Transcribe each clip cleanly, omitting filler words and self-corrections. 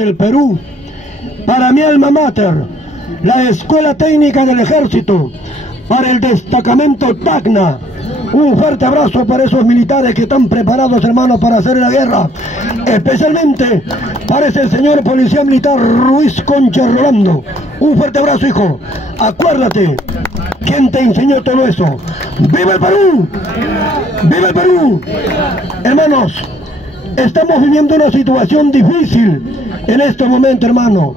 del Perú, para mi alma mater, la Escuela Técnica del Ejército, para el destacamento Tacna. Un fuerte abrazo para esos militares que están preparados, hermanos, para hacer la guerra. Especialmente para ese señor policía militar Ruiz Concha Rolando. Un fuerte abrazo, hijo. Acuérdate, ¿quién te enseñó todo eso? ¡Viva el Perú! ¡Viva el Perú! Hermanos, estamos viviendo una situación difícil en este momento, hermano.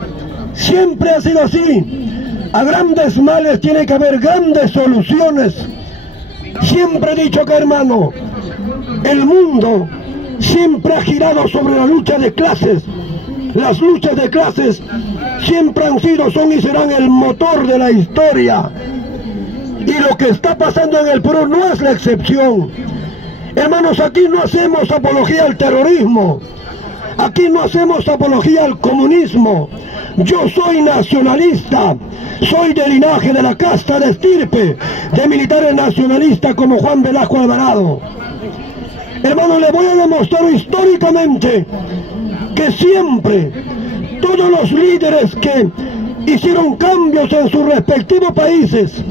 Siempre ha sido así. A grandes males tiene que haber grandes soluciones. Siempre he dicho acá, hermano, el mundo siempre ha girado sobre la lucha de clases. Las luchas de clases siempre han sido, son y serán el motor de la historia. Y lo que está pasando en el Perú no es la excepción. Hermanos, aquí no hacemos apología al terrorismo. Aquí no hacemos apología al comunismo. Yo soy nacionalista. Soy de linaje de la casta de estirpe de militares nacionalistas como Juan Velasco Alvarado. Hermano, le voy a demostrar históricamente que siempre todos los líderes que hicieron cambios en sus respectivos países,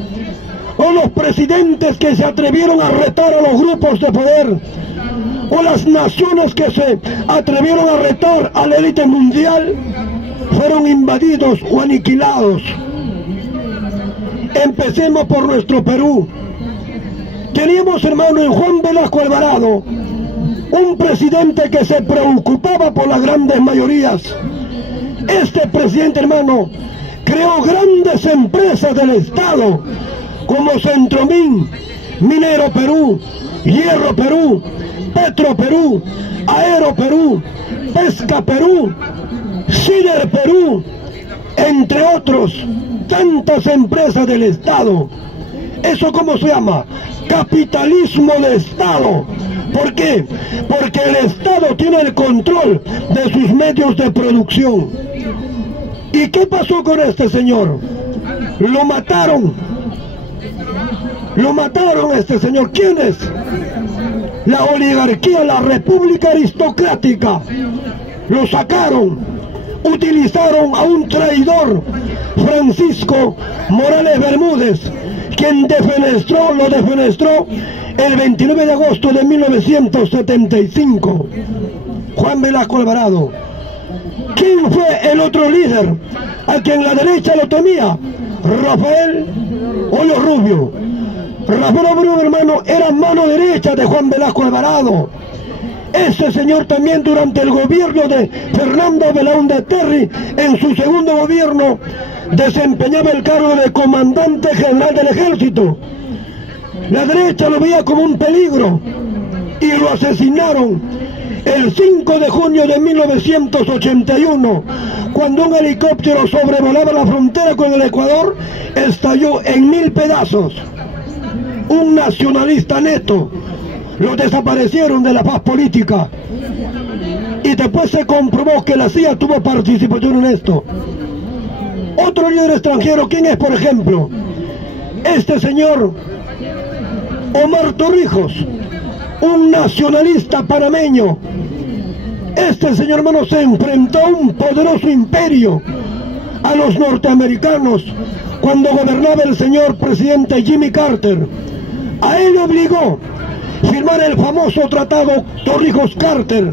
o los presidentes que se atrevieron a retar a los grupos de poder, o las naciones que se atrevieron a retar a la élite mundial, fueron invadidos o aniquilados. Empecemos por nuestro Perú. Teníamos, hermano, en Juan Velasco Alvarado, un presidente que se preocupaba por las grandes mayorías. Este presidente, hermano, creó grandes empresas del Estado, como Centromín, Minero Perú, Hierro Perú, Petro Perú, Aero Perú, Pesca Perú, Cider Perú, entre otros, tantas empresas del Estado. ¿Eso cómo se llama? Capitalismo de Estado. ¿Por qué? Porque el Estado tiene el control de sus medios de producción. ¿Y qué pasó con este señor? Lo mataron. Lo mataron a este señor. ¿Quién es? La oligarquía, la república aristocrática. Lo sacaron. Utilizaron a un traidor, Francisco Morales Bermúdez, quien lo defenestró el 29 de agosto de 1975. Juan Velasco Alvarado. ¿Quién fue el otro líder a quien la derecha lo temía? Rafael Hoyo Rubio. Rafael Hoyo Rubio, hermano, era mano derecha de Juan Velasco Alvarado. Ese señor también, durante el gobierno de Fernando Belaúnde Terry, en su segundo gobierno, desempeñaba el cargo de comandante general del ejército. La derecha lo veía como un peligro y lo asesinaron el 5 de junio de 1981, cuando un helicóptero sobrevolaba la frontera con el Ecuador, estalló en 1000 pedazos. Un nacionalista neto. Lo desaparecieron de la faz política. Y después se comprobó que la CIA tuvo participación en esto. Otro líder extranjero, ¿quién es, por ejemplo? Este señor Omar Torrijos, un nacionalista panameño. Este señor, hermano, se enfrentó a un poderoso imperio, a los norteamericanos, cuando gobernaba el señor presidente Jimmy Carter. A él obligó firmar el famoso tratado Torrijos-Carter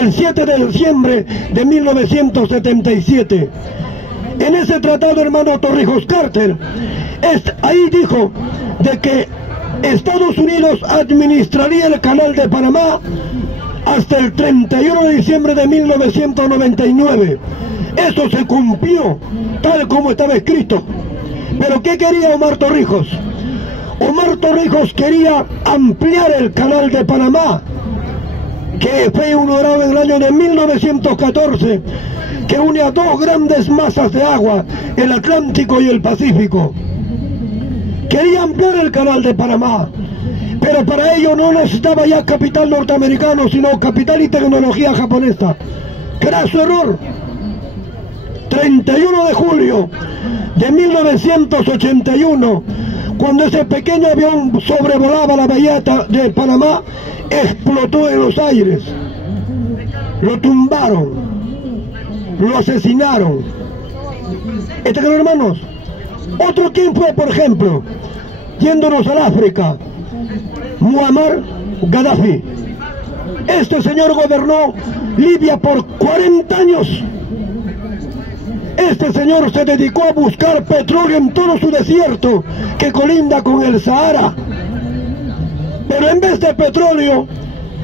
el 7 de diciembre de 1977. En ese tratado, hermano, Torrijos-Carter, ahí dijo de que Estados Unidos administraría el canal de Panamá hasta el 31 de diciembre de 1999. Eso se cumplió tal como estaba escrito. ¿Pero qué quería Omar Torrijos? Omar Torrijos quería ampliar el canal de Panamá, que fue inaugurado en el año de 1914, que une a dos grandes masas de agua, el Atlántico y el Pacífico. Quería ampliar el canal de Panamá, pero para ello no necesitaba ya capital norteamericano, sino capital y tecnología japonesa. Craso error. 31 de julio de 1981, cuando ese pequeño avión sobrevolaba la bahía de Panamá, explotó en los aires. Lo tumbaron. lo asesinaron. ¿Están claros, hermanos? Otro, ¿quién fue, por ejemplo? Yéndonos al África, Muammar Gaddafi. Este señor gobernó Libia por 40 años. Este señor se dedicó a buscar petróleo en todo su desierto que colinda con el Sahara. Pero en vez de petróleo,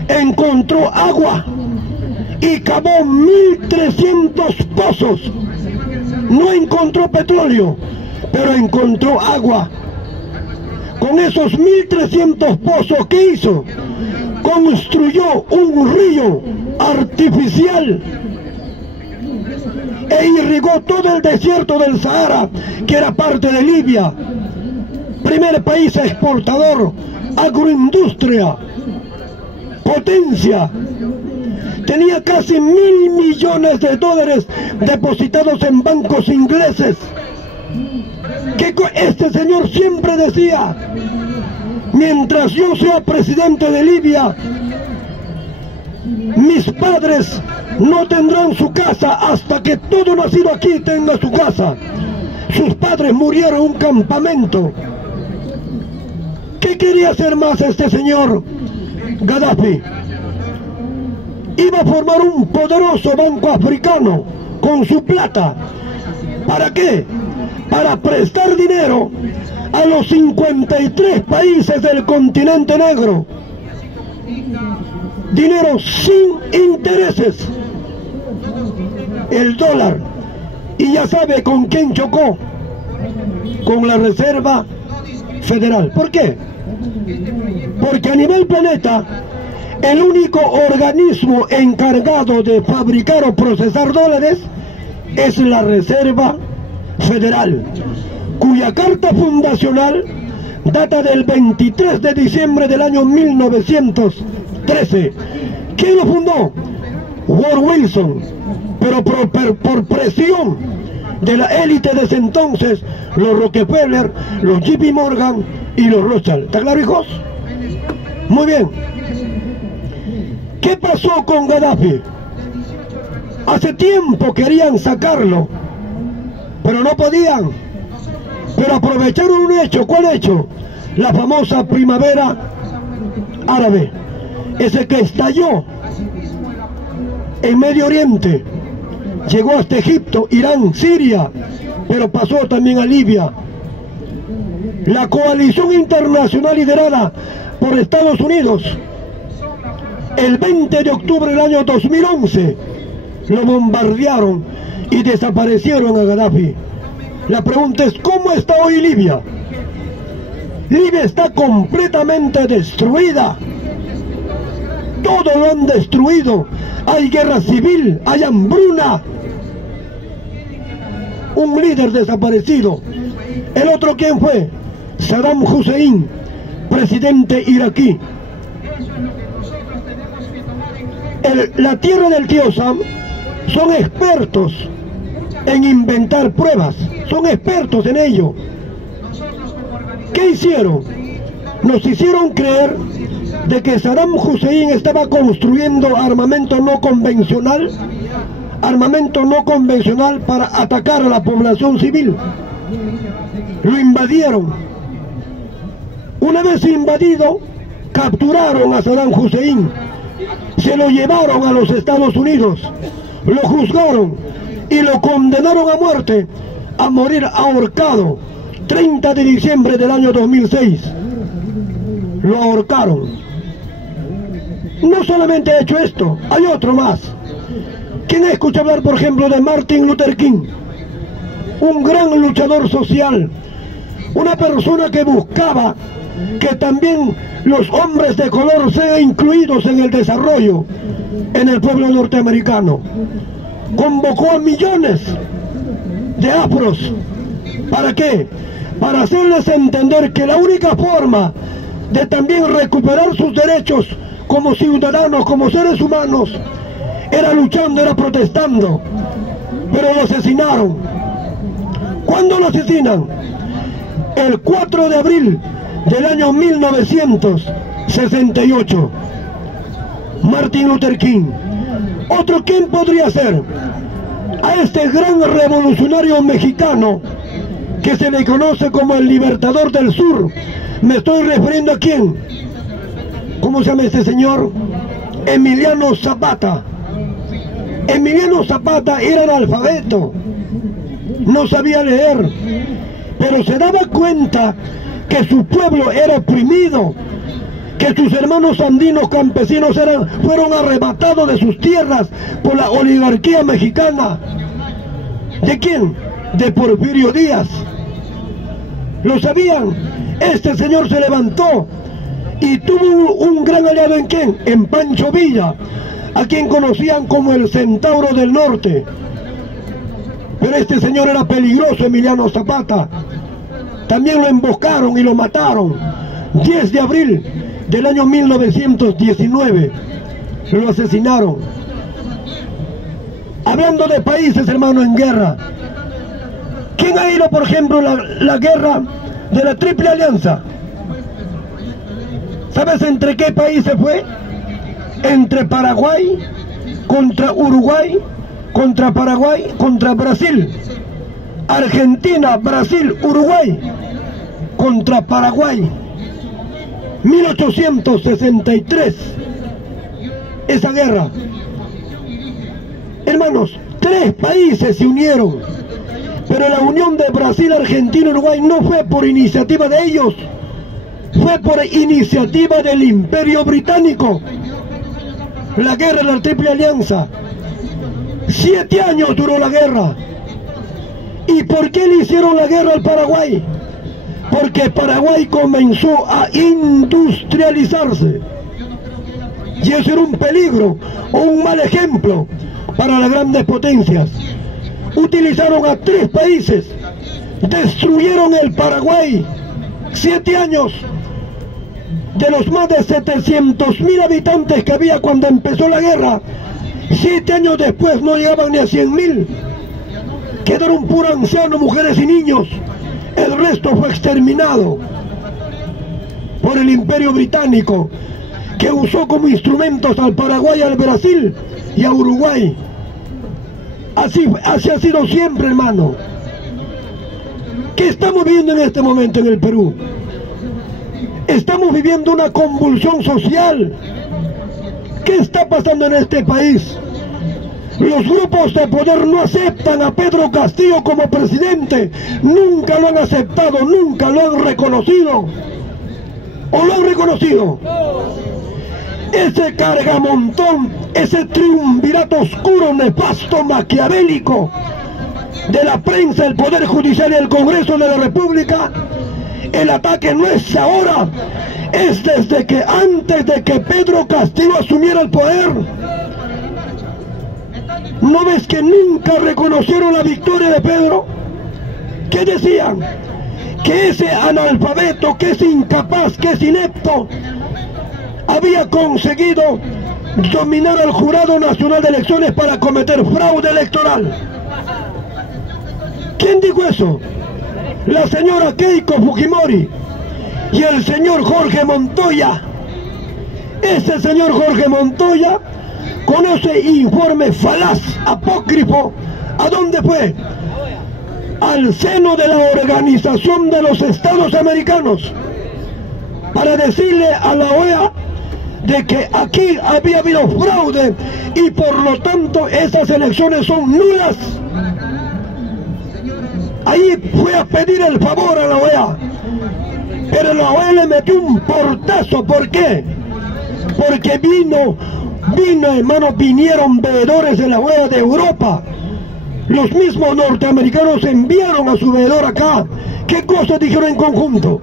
encontró agua y cavó 1.300 pozos. No encontró petróleo, pero encontró agua. Con esos 1.300 pozos, ¿qué hizo? Construyó un río artificial e irrigó todo el desierto del Sahara, que era parte de Libia. Primer país exportador, agroindustria, potencia. Tenía casi 1.000 millones de dólares depositados en bancos ingleses. Que este señor siempre decía: mientras yo sea presidente de Libia, mis padres no tendrán su casa hasta que todo nacido aquí tenga su casa. Sus padres murieron en un campamento. ¿Qué quería hacer más este señor Gaddafi? Iba a formar un poderoso banco africano con su plata. ¿Para qué? Para prestar dinero a los 53 países del continente negro. Dinero sin intereses. El dólar. Y ya sabe con quién chocó. Con la Reserva Federal. ¿Por qué? Porque a nivel planeta, el único organismo encargado de fabricar o procesar dólares es la Reserva Federal, cuya carta fundacional data del 23 de diciembre del año 1913. ¿Quién lo fundó? Woodrow Wilson, pero por presión de la élite de ese entonces, los Rockefeller, los JP Morgan y los Rothschild. ¿Está claro, hijos? Muy bien. ¿Qué pasó con Gaddafi? Hace tiempo querían sacarlo, pero no podían. Pero aprovecharon un hecho. ¿Cuál hecho? La famosa primavera árabe. Ese que estalló en Medio Oriente. Llegó hasta Egipto, Irán, Siria, pero pasó también a Libia. La coalición internacional liderada por Estados Unidos, el 20 de octubre del año 2011, lo bombardearon y desaparecieron a Gaddafi. La pregunta es, ¿cómo está hoy Libia? Libia está completamente destruida. Todo lo han destruido. Hay guerra civil, hay hambruna. Un líder desaparecido. El otro, ¿quién fue? Saddam Hussein, presidente iraquí. La tierra del tío Sam son expertos en inventar pruebas, son expertos en ello. ¿Qué hicieron? Nos hicieron creer de que Saddam Hussein estaba construyendo armamento no convencional para atacar a la población civil. Lo invadieron. Una vez invadido, capturaron a Saddam Hussein, se lo llevaron a los Estados Unidos, lo juzgaron y lo condenaron a muerte, a morir ahorcado, 30 de diciembre del año 2006. Lo ahorcaron. No solamente ha hecho esto, hay otro más. ¿Quién escucha hablar, por ejemplo, de Martin Luther King? Un gran luchador social, una persona que buscaba que también los hombres de color sean incluidos en el desarrollo en el pueblo norteamericano. Convocó a millones de afros. ¿Para qué? Para hacerles entender que la única forma de también recuperar sus derechos como ciudadanos, como seres humanos, era luchando, era protestando. Pero lo asesinaron. ¿Cuándo lo asesinan? El 4 de abril del año 1968. Martin Luther King. ¿Otro quién podría ser? a este gran revolucionario mexicano que se le conoce como el Libertador del Sur. Me estoy refiriendo a quién. ¿Cómo se llama este señor? Emiliano Zapata. Emiliano Zapata era analfabeto, no sabía leer, pero se daba cuenta que su pueblo era oprimido, que sus hermanos andinos campesinos fueron arrebatados de sus tierras por la oligarquía mexicana. ¿De quién? De Porfirio Díaz. ¿Lo sabían? Este señor se levantó y tuvo un gran aliado. ¿En quién? En Pancho Villa, a quien conocían como el Centauro del Norte. Pero este señor era peligroso, Emiliano Zapata. También lo emboscaron y lo mataron. 10 de abril del año 1919 lo asesinaron. Hablando de países, hermano, en guerra, ¿quién ha ido, por ejemplo, la guerra de la Triple Alianza? ¿Sabes entre qué países fue? Entre Paraguay contra Uruguay, contra Paraguay, contra Brasil. Argentina, Brasil, Uruguay contra Paraguay. 1863. Esa guerra. Hermanos, 3 países se unieron, pero la unión de Brasil, Argentina y Uruguay no fue por iniciativa de ellos, fue por iniciativa del Imperio Británico. La guerra de la Triple Alianza. 7 años duró la guerra. ¿Y por qué le hicieron la guerra al Paraguay? Porque Paraguay comenzó a industrializarse. Y eso era un peligro o un mal ejemplo para las grandes potencias. Utilizaron a 3 países, destruyeron el Paraguay. 7 años. De los más de 700.000 habitantes que había cuando empezó la guerra, 7 años después no llegaban ni a 100.000. Quedaron puros ancianos, mujeres y niños. El resto fue exterminado por el Imperio Británico, que usó como instrumentos al Paraguay, al Brasil y a Uruguay. Así ha sido siempre, hermano. ¿Qué estamos viendo en este momento en el Perú? Estamos viviendo una convulsión social. ¿Qué está pasando en este país? Los grupos de poder no aceptan a Pedro Castillo como presidente. Nunca lo han aceptado, nunca lo han reconocido. ¿O lo han reconocido? Ese cargamontón, ese triunvirato oscuro, nefasto, maquiavélico de la prensa, el Poder Judicial y el Congreso de la República, el ataque no es ahora, es desde que antes de que Pedro Castillo asumiera el poder. ¿No ves que nunca reconocieron la victoria de Pedro? ¿Qué decían? Que ese analfabeto, que es incapaz, que es inepto, había conseguido dominar al Jurado Nacional de Elecciones para cometer fraude electoral. ¿Quién dijo eso? La señora Keiko Fujimori y el señor Jorge Montoya. Ese señor Jorge Montoya, con ese informe falaz, apócrifo, ¿a dónde fue? Al seno de la Organización de los Estados Americanos, para decirle a la OEA de que aquí había habido fraude y por lo tanto esas elecciones son nulas. Ahí fue a pedir el favor a la OEA, pero la OEA le metió un portazo. ¿Por qué? Porque vinieron veedores de la OEA de Europa. Los mismos norteamericanos enviaron a su veedor acá. ¿Qué cosas dijeron en conjunto?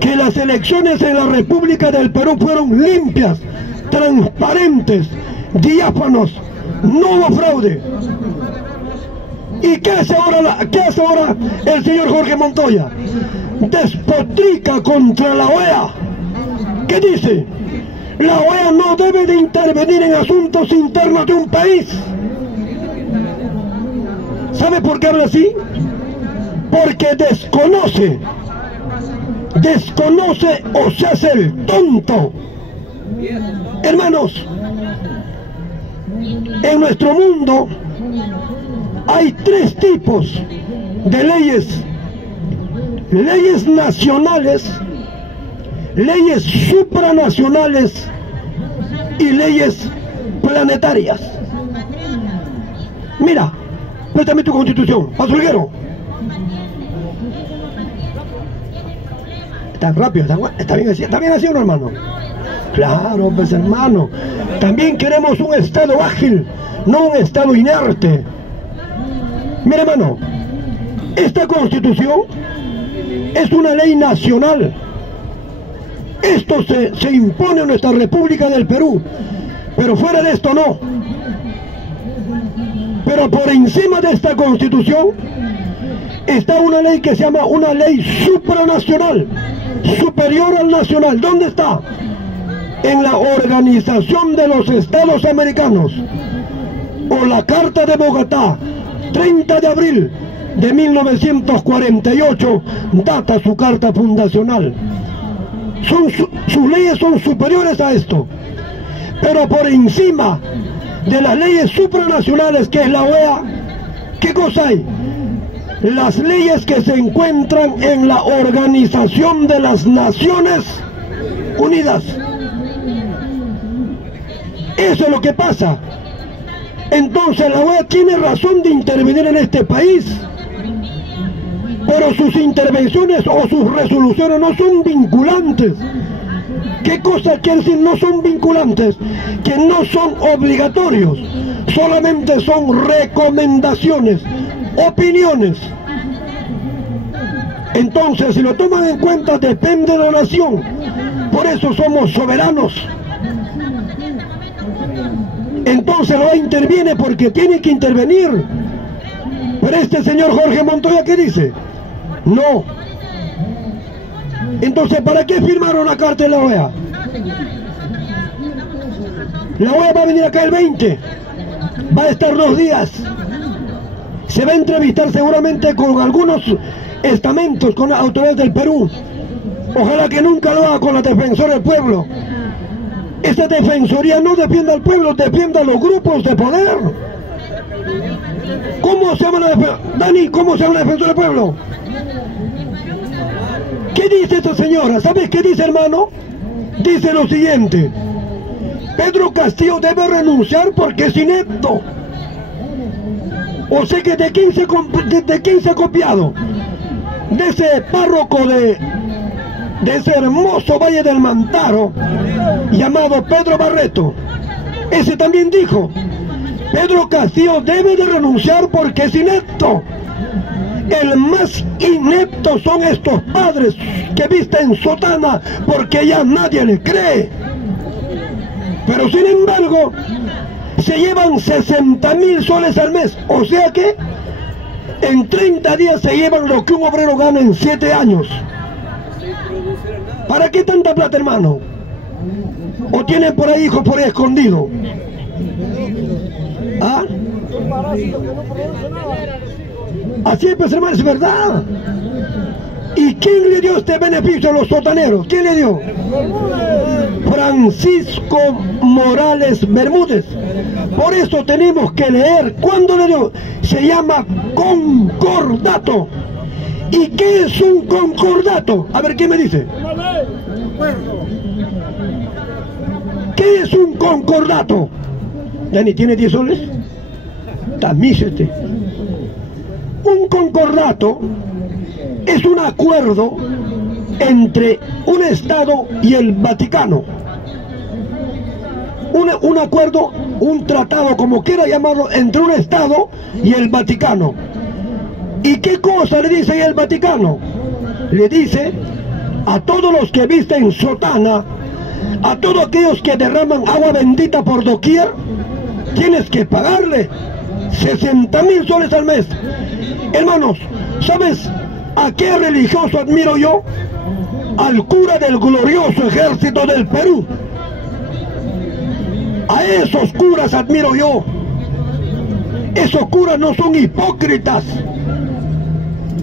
Que las elecciones en la República del Perú fueron limpias, transparentes, diáfanos, no hubo fraude. ¿Y qué hace ahora el señor Jorge Montoya? Despotrica contra la OEA. ¿Qué dice? La OEA no debe de intervenir en asuntos internos de un país. ¿Sabe por qué habla así? Porque desconoce o se hace el tonto. Hermanos, en nuestro mundo Hay tres tipos de leyes: leyes nacionales, leyes supranacionales y leyes planetarias. Mira, préstame tu constitución, basurguero. Está rápido, está bien así, ¿no, hermano? Claro, pues, hermano. También queremos un Estado ágil, no un Estado inerte. Mira, hermano, esta Constitución es una ley nacional. Esto se impone en nuestra República del Perú, pero fuera de esto no. Pero por encima de esta Constitución está una ley que se llama una ley supranacional, superior al nacional. ¿Dónde está? En la Organización de los Estados Americanos, o la Carta de Bogotá, 30 de abril de 1948, data su carta fundacional. Sus leyes son superiores a esto. Pero por encima de las leyes supranacionales, que es la OEA, ¿qué cosa hay? Las leyes que se encuentran en la Organización de las Naciones Unidas. Eso es lo que pasa. Entonces la OEA tiene razón de intervenir en este país, pero sus intervenciones o sus resoluciones no son vinculantes. ¿Qué cosa quiere decir no son vinculantes? Que no son obligatorios, solamente son recomendaciones, opiniones. Entonces, si lo toman en cuenta, depende de la nación. Por eso somos soberanos. Entonces lo interviene porque tiene que intervenir. Pero este señor Jorge Montoya, ¿qué dice? No. Entonces, ¿para qué firmaron la carta de la OEA? La OEA va a venir acá el 20, va a estar 2 días, se va a entrevistar seguramente con algunos estamentos, con las autoridades del Perú. Ojalá que nunca lo haga con la Defensoría del Pueblo. Esa defensoría no defiende al pueblo, defiende a los grupos de poder. ¿Cómo se llama la defensoría? Dani, ¿cómo se llama la Defensoría del Pueblo? ¿Qué dice esta señora? ¿Sabes qué dice, hermano? Dice lo siguiente: Pedro Castillo debe renunciar porque es inepto. O sea que ¿de quién se ha copiado? De ese párroco de ese hermoso Valle del Mantaro llamado Pedro Barreto. Ese también dijo: Pedro Castillo debe de renunciar porque es inepto. El más inepto son estos padres que visten sotana porque ya nadie les cree. Pero sin embargo se llevan 60.000 soles al mes. O sea que en 30 días se llevan lo que un obrero gana en 7 años. ¿Para qué tanta plata, hermano? ¿O tienen por ahí hijos por ahí escondidos? ¿Ah? Así es, pues, hermano, es verdad. ¿Y quién le dio este beneficio a los sotaneros? ¿Quién le dio? Francisco Morales Bermúdez. Por eso tenemos que leer. ¿Cuándo le dio? Se llama concordato. ¿Y qué es un concordato? A ver, ¿qué me dice? ¿Qué es un concordato? Dani, ¿tiene 10 soles? Tamícete. Un concordato es un acuerdo entre un Estado y el Vaticano. Un acuerdo, un tratado, como quiera llamarlo, entre un Estado y el Vaticano. ¿Y qué cosa le dice ahí el Vaticano? Le dice a todos los que visten sotana, a todos aquellos que derraman agua bendita por doquier, tienes que pagarle 60.000 soles al mes. Hermanos, ¿sabes a qué religioso admiro yo? Al cura del glorioso ejército del Perú. A esos curas admiro yo. Esos curas no son hipócritas.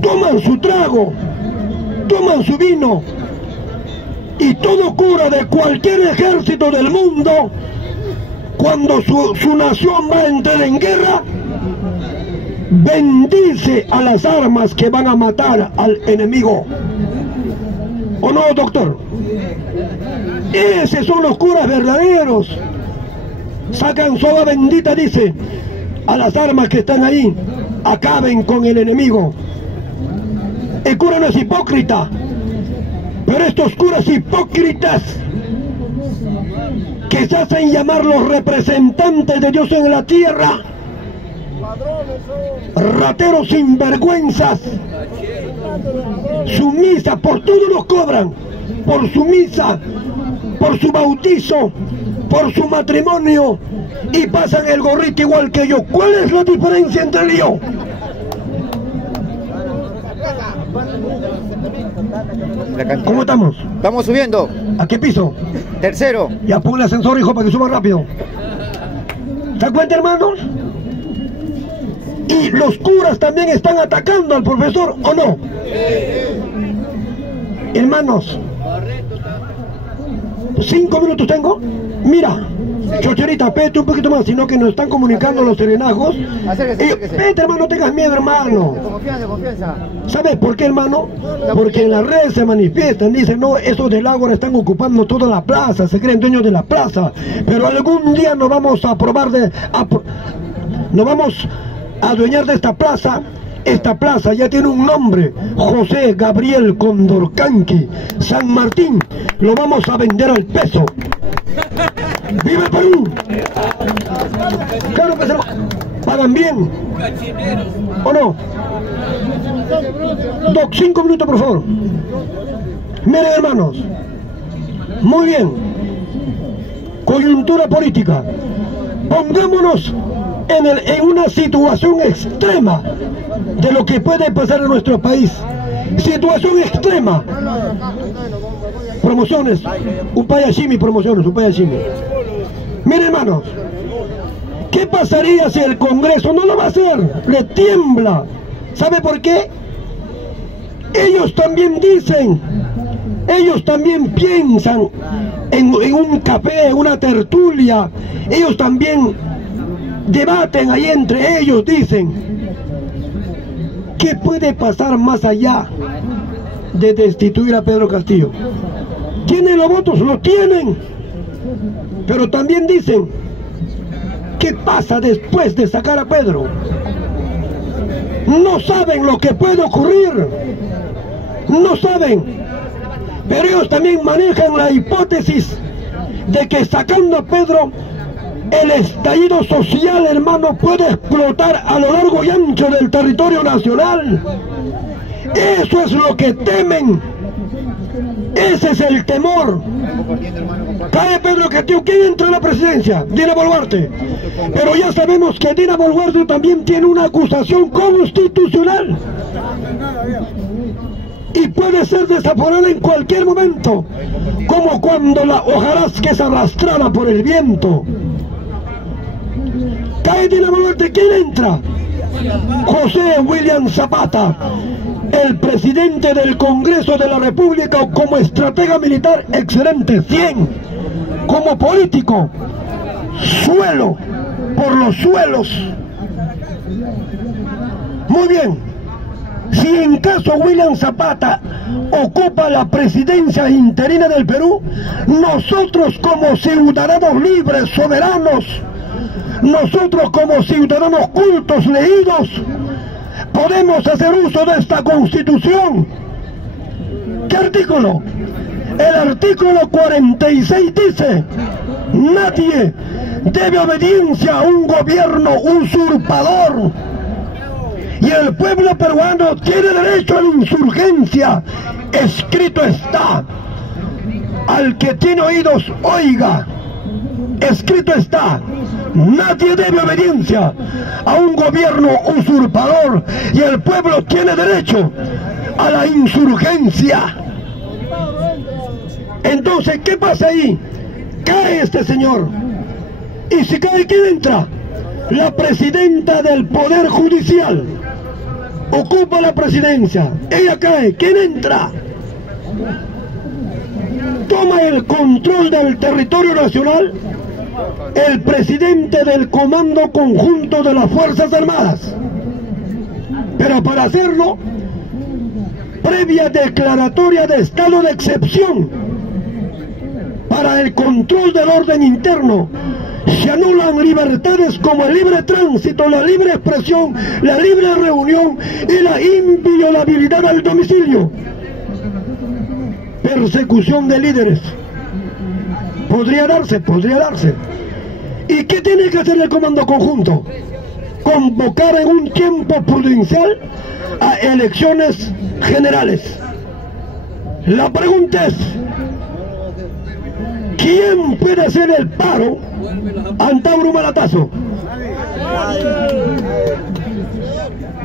Toman su trago, toman su vino. Y todo cura de cualquier ejército del mundo, cuando su nación va a entrar en guerra, bendice a las armas que van a matar al enemigo. ¿O no, doctor? Esos son los curas verdaderos. Sacan soga bendita, dice, a las armas que están ahí. Acaben con el enemigo. El cura no es hipócrita, pero estos curas hipócritas que se hacen llamar los representantes de Dios en la tierra, rateros sinvergüenzas, su misa, por todo los cobran, por su misa, por su bautizo, por su matrimonio, y pasan el gorrito igual que yo. ¿Cuál es la diferencia entre él y yo? ¿Cómo estamos? Estamos subiendo. ¿A qué piso? Tercero. Ya pon el ascensor, hijo, para que suba rápido. ¿Se dan cuenta, hermanos? Y los curas también están atacando al profesor, ¿o no? Hermanos, 5 minutos tengo. Mira, chocherita, espérate un poquito más, sino que nos están comunicando los serenajos. Vete, hermano, no tengas miedo, hermano. Confianza. ¿Sabes por qué, hermano? Porque en las redes se manifiestan, dicen, no, esos del Ágora están ocupando toda la plaza, se creen dueños de la plaza, pero algún día nos vamos a nos vamos a adueñar de esta plaza. Esta plaza ya tiene un nombre, José Gabriel Condorcanqui San Martín. Lo vamos a vender al peso. ¡Viva Perú! Claro que se pagan bien, ¿o no? Doc, 5 minutos, por favor. Miren, hermanos, muy bien. Coyuntura política. Pongámonos en una situación extrema de lo que puede pasar en nuestro país. Situación extrema. Promociones, un payashimi, promociones, un payashimi. Miren, hermanos, ¿qué pasaría si el Congreso no lo va a hacer? Le tiembla. ¿Sabe por qué? Ellos también dicen, ellos también piensan en un café, en una tertulia. Ellos también debaten ahí entre ellos, dicen, ¿qué puede pasar más allá de destituir a Pedro Castillo? ¿Tienen los votos? Lo tienen. Pero también dicen, ¿qué pasa después de sacar a Pedro? No saben lo que puede ocurrir. No saben. Pero ellos también manejan la hipótesis de que sacando a Pedro, el estallido social, hermano, puede explotar a lo largo y ancho del territorio nacional. Eso es lo que temen. Ese es el temor. Cae Pedro Castillo, ¿quién entra a la presidencia? Dina Boluarte. Pero ya sabemos que Dina Boluarte también tiene una acusación constitucional y puede ser desaforada en cualquier momento, como cuando la hojarasca es arrastrada por el viento. Cae Dina Boluarte, ¿quién entra? José William Zapata, el presidente del Congreso de la República, como estratega militar excelente, 100, como político, suelo por los suelos. Muy bien, si en caso William Zapata ocupa la presidencia interina del Perú, nosotros como ciudadanos libres, soberanos, nosotros como ciudadanos cultos, leídos, podemos hacer uso de esta Constitución. ¿Qué artículo? El artículo 46 dice: nadie debe obediencia a un gobierno usurpador, y el pueblo peruano tiene derecho a la insurgencia. Escrito está. Al que tiene oídos, oiga. Escrito está. Nadie debe obediencia a un gobierno usurpador, y el pueblo tiene derecho a la insurgencia. Entonces, ¿qué pasa ahí? Cae este señor. Y si cae, ¿quién entra? La presidenta del Poder Judicial. Ocupa la presidencia. Ella cae. ¿Quién entra? Toma el control del territorio nacional el presidente del Comando Conjunto de las Fuerzas Armadas. Pero para hacerlo, previa declaratoria de estado de excepción para el control del orden interno, se anulan libertades como el libre tránsito, la libre expresión, la libre reunión y la inviolabilidad al domicilio. Persecución de líderes. Podría darse. ¿Y qué tiene que hacer el comando conjunto? Convocar en un tiempo prudencial a elecciones generales. La pregunta es, ¿quién puede hacer el paro ante un malatazo?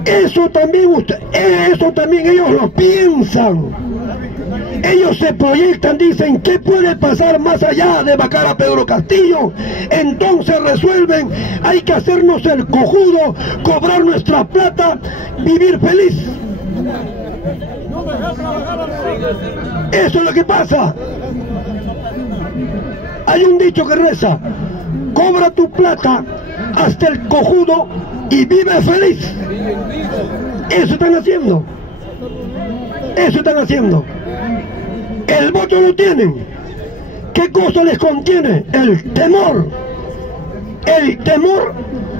Eso también ellos lo piensan. Ellos se proyectan, dicen, ¿qué puede pasar más allá de vacar a Pedro Castillo? Entonces resuelven, hay que hacernos el cojudo, cobrar nuestra plata, vivir feliz. Eso es lo que pasa. Hay un dicho que reza, cobra tu plata hasta el cojudo y vive feliz. Eso están haciendo. El voto lo tienen. ¿Qué cosa les contiene? El temor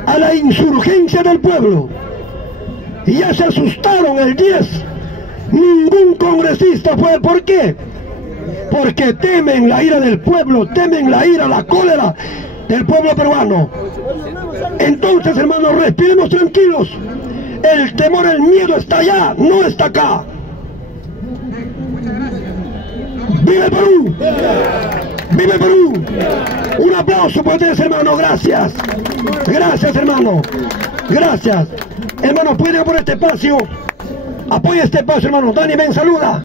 a la insurgencia del pueblo. Y ya se asustaron el 10. Ningún congresista fue. ¿Por qué? Porque temen la ira del pueblo, temen la ira, la cólera del pueblo peruano. Entonces, hermanos, respiremos tranquilos. El temor, el miedo está allá, no está acá. ¡Vive Perú! ¡Vive Perú! Un aplauso para ustedes, hermano. Gracias. Gracias, hermano. Gracias. Hermano, pueden por este espacio. Apoya este espacio, hermano. Dani, ven, saluda.